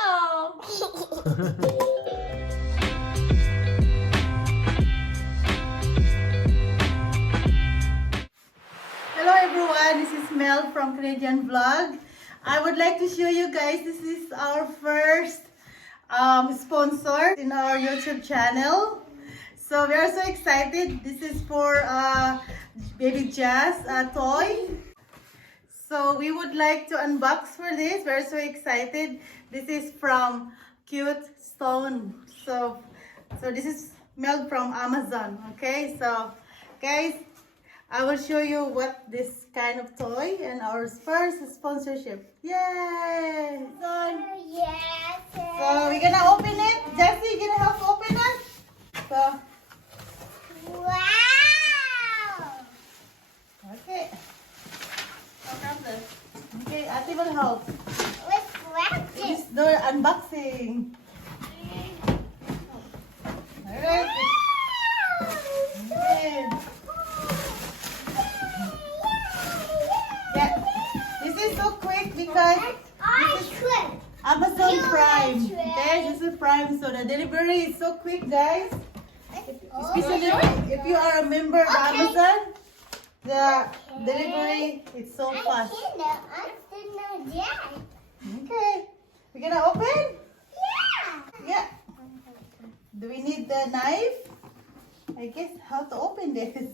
Hello everyone, this is Mel from Canadian Vlog. I would like to show you guys, this is our first sponsor in our YouTube channel. So we are so excited. This is for baby Jazz toy. So we would like to unbox for this. We're so excited. This is from Xylophone. So this is mailed from Amazon. Okay, so guys, I will show you what this kind of toy and our first sponsorship. Yay! Yes. So we're gonna open it. Jessie, you gonna help open it? So Wow. okay. Okay, Ate will help. Let's wrap This this. the unboxing. Alright. Okay. Yeah. This is so quick because this is Amazon Prime. Okay, this is Prime, so the delivery is so quick, guys. Especially if you are a member of Amazon, the delivery is so fast. Okay, we're gonna open? Yeah. Do we need the knife? I guess how to open this.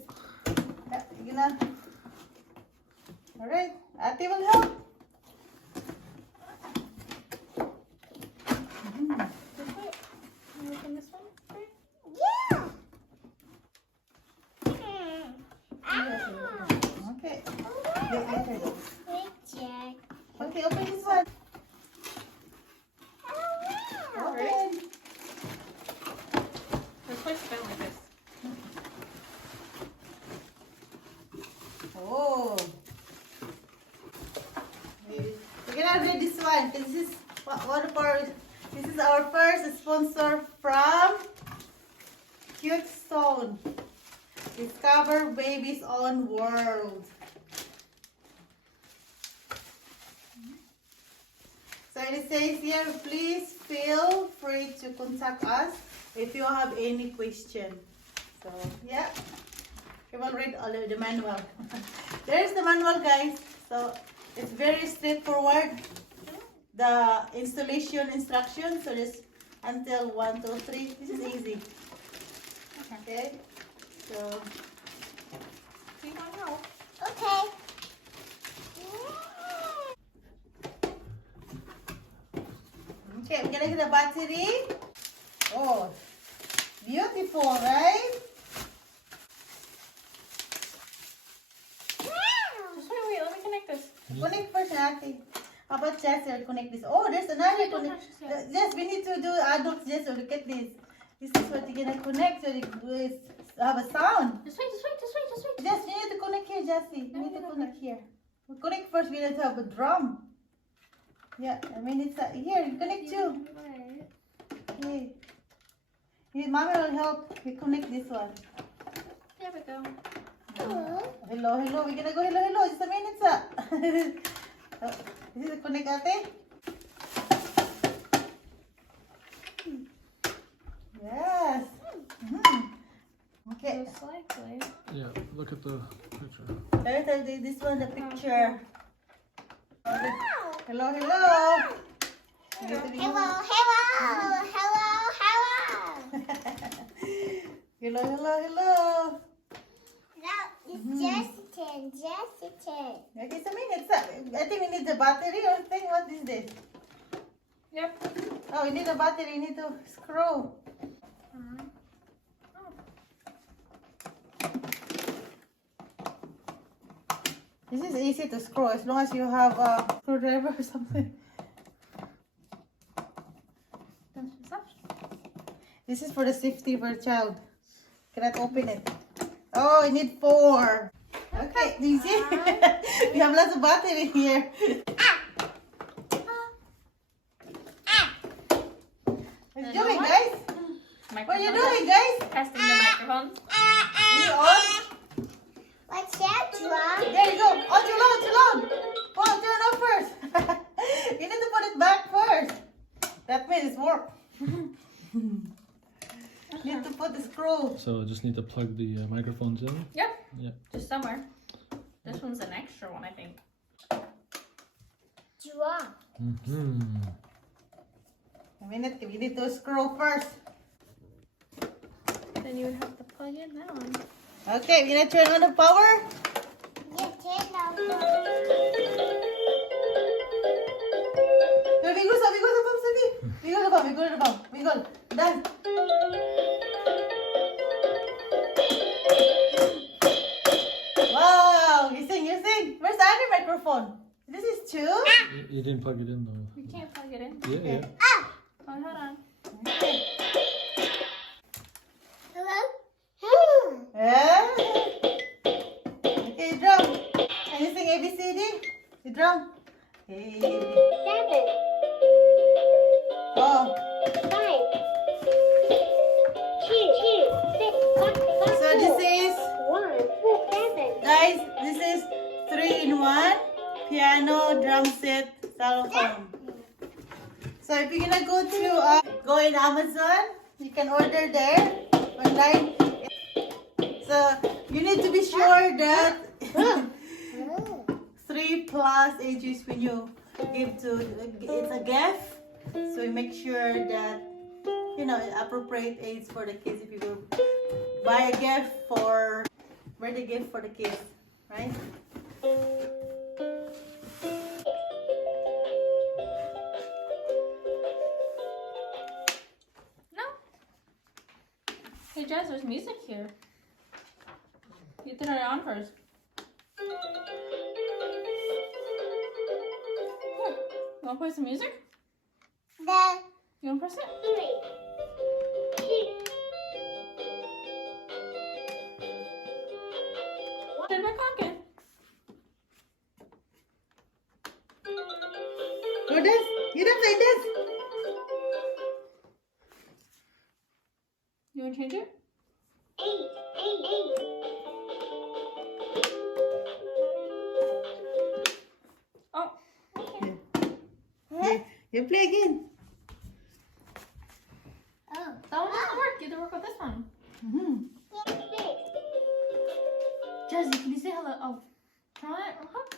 Yeah, you're gonna. Alright, Ate will help. Okay. Okay, open this one. Open. We're supposed to film like this. Oh. We're gonna read this one. This is one of our. This is our first sponsor from Xylophone. Discover baby's own world. So it says here, please feel free to contact us if you have any question. So yeah, you will read all of the manual. There's the manual, guys. So it's very straightforward. The installation instructions. So just until 1, 2, 3. This is easy. Okay. So Do you want help? Okay. okay, we're gonna get the battery. Oh, beautiful, right? Just wait, let me connect this. Connect first, Ate. How about Jess? I'll connect this. Oh, there's another connect. Yes, we need to do adults. Jess, so look at this. This is what you're gonna connect so it will have a sound. Just wait. Jess, you need to connect here, Jessie. You need to connect here. We connect first. We need to have a drum. Yeah, I mean it's here. Connect too. Okay. Here, Mommy will help. We connect this one. There we go. Hello. We're gonna go hello. Just a minute, sir. This is connect, Ate. Yes. Okay. Most likely. Yeah, look at the picture. This one, the picture. Hello. Hello. Now it's Jessica. Okay, so I think we need the battery or thing. What is this? Yep. Oh, we need a battery. We need to screw. This is easy to screw as long as you have a screwdriver or something. This is for the safety for a child. Cannot open it. Oh, I need 4. Okay, do you see? We have lots of battery here. What are you doing, guys? What are you doing, guys? Testing the microphone. Is it on? What's that, Drum? There you go. Oh, too loud. Oh, turn it off first. You need to put it back first. it's work. Need to put the screw. So I just need to plug the microphones in. Yep. Yep. Just somewhere. This one's an extra one, I think. Draw. Mm-hmm. A minute, we need to screw first. Then you would have to plug in that one. Okay, we're gonna turn on the power. You turn off. Go, we go, Sabi. We go to the pump. We go. Done. Wow, you sing. Where's the other microphone? This is two? You didn't plug it in though. You can't plug it in. Yeah, yeah. Ah. Oh, hold on. Okay. Hello? Yeah. Okay, drum. Can you sing ABCD? The drum. Hey. 7, Oh. 5, 2, 6, 5, So this is, 1, 7. guys, this is 3-in-1. Piano, drum set, xylophone. So if you're gonna go in Amazon, you can order there online. So you need to be sure that 3+ ages when you give to it's a gift. So you make sure that appropriate age for the kids. If you will buy a gift for birthday gift for the kids, right? No. Hey, Jazz, there's music here. You turn it on first. Here. You want to play some music? The You want to press it? 3, 2. Put it back on again. Go this. You don't play this. You want to change it? 8, 8, 8. Oh, okay. You play again. Oh. That one doesn't work. You have to work with this one. Mm-hmm. 6. Jazzy, can you say hello? Oh, turn on it. Hook.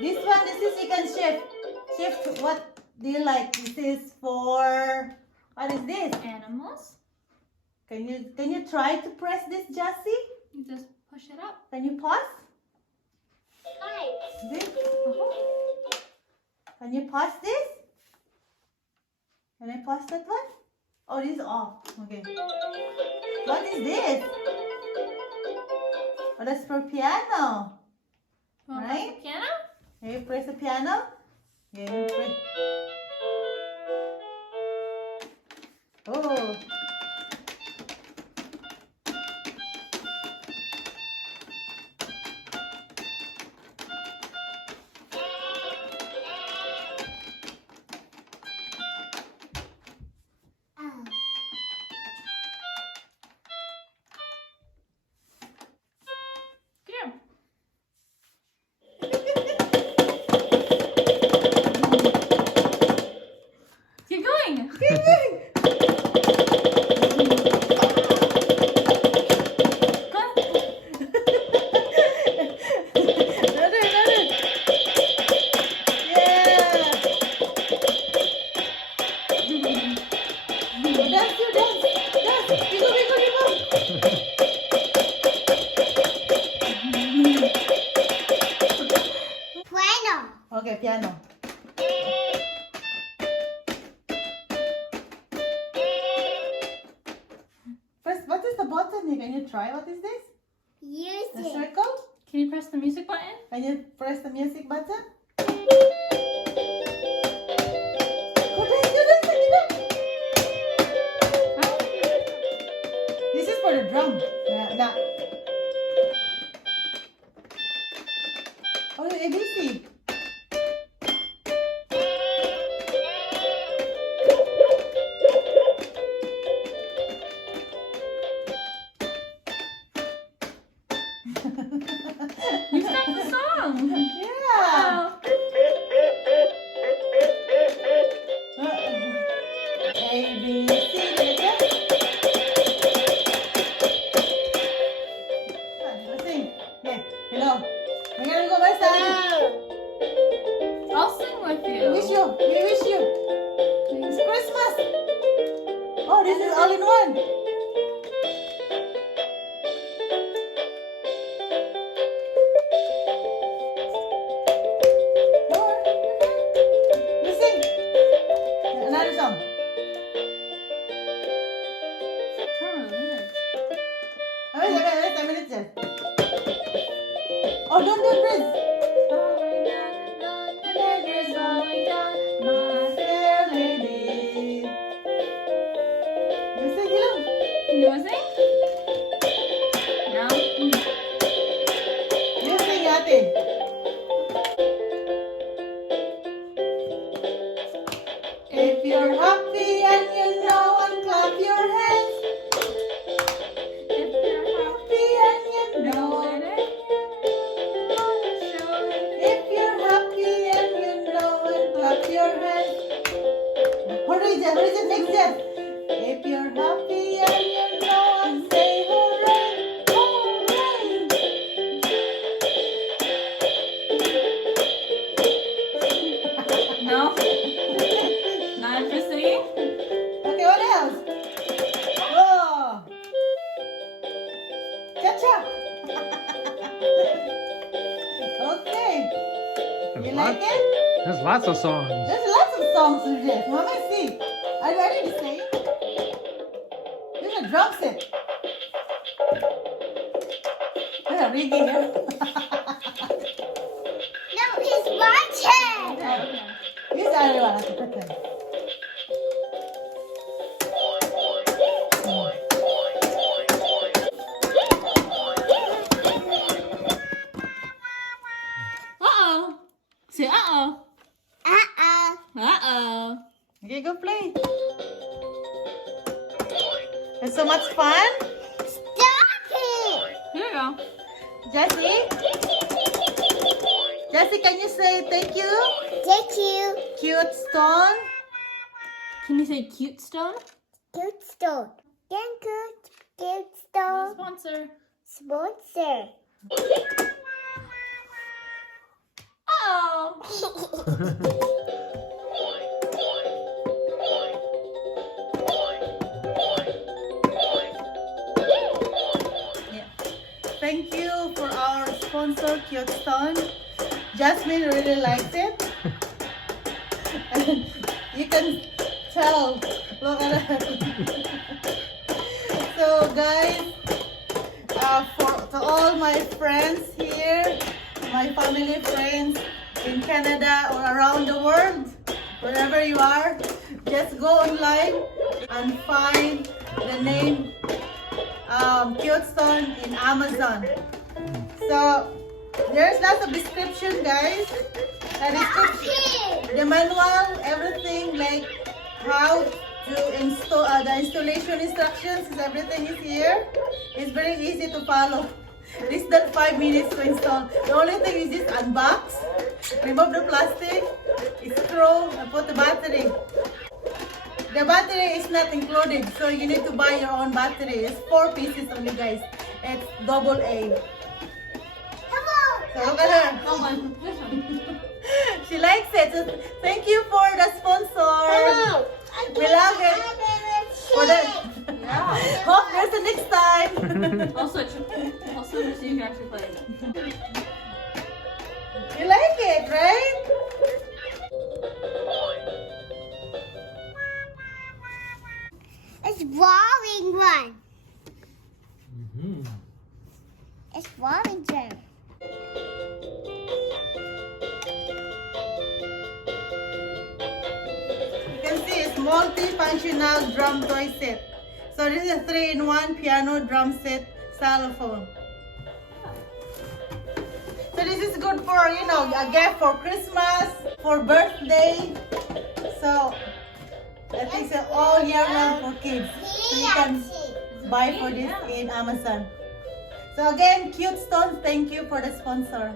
This one, you can shift. Shift. What do you like? This is for what is this? Animals. Can you try to press this, Jessie? You just push it up. Can you pause? 5. This? Uh-huh. Can you pause this? Can I pause that one? Oh, this is off. Okay. What is this? Oh, that's for piano. You want to Right? press the piano? Can you press the piano? Yeah, you press. Oh. Oh. Here. Keep going. Go. Another. Yeah. Oh, dance. Piano. Okay, piano. First, what is the button here? Can you try? What is this? Use The it. circle? Can you press the music button? Can you press the music button? Go dance. Oh. This is for the drum. Nah. Oh, the ABC. You stopped the song. Yeah. Oh. A, B, C. Let's sing. Okay, hello. We're gonna go by side. I'll sing with We you. wish you. We wish you. It's Christmas. Oh, this is all in one. You sing. Another song. Wait a minute, Jess. Oh, don't do it, Prince. Fair lady. You sing, Gilum. You wanna sing? No? You sing, Ate. If you're happy and you know and clap your hands. If you're Happy and you know. If you're happy and you know and clap your hands. Hurry, Jen, next Jen. If you're happy and you know and say hooray, hooray. No? Not interested? Okay, what else? Oh. Cha-cha. Okay. You like it? There's lots of songs. There's lots of songs to this. Let me see. Are you ready to sing? There's a drum set. There's a ringing here. No, he's watching. Here's the other one. Let's pretend. Uh-oh. Say uh-oh. Uh-oh. Uh-oh. Okay, go play. It's so much fun. Stop it. Here you go. Jessie? Jessie, can you say thank you? Thank you. Cute stone. Can you say cute stone? Cute stone. Thank you. Cute No stone. sponsor. Sponsor. Uh-oh. Yeah. Thank you for our sponsor, Cute Stone. Jasmine really likes it. And you can tell. Look at that. So guys, to all my friends here, my family friends in Canada or around the world, wherever you are, just go online and find the name Cute Stone in Amazon. So there's lots of description, guys. The manual, everything like how to install the installation instructions, everything is here. It's very easy to follow. Less than 5 minutes to install. The only thing is just unbox, remove the plastic, screw, and put the battery. The battery is not included, so you need to buy your own battery. It's 4 pieces only, guys. It's double A. Come on. So look at her. Oh, this one. She likes it. So thank you for the sponsor. Hello. We love it. For the Yeah. hope there's the next time. I'll switch. I'll switch so you can actually play it. You like it, right? It's boring one. Mhm. It's boring one. You can see it's multi-functional drum toy set. So this is a 3-in-1 piano drum set xylophone. So this is good for, you know, a gift for Christmas, for birthday. So I think it's all year round for kids. So you can buy for this in Amazon. So again, Cute Stone, thank you for the sponsor.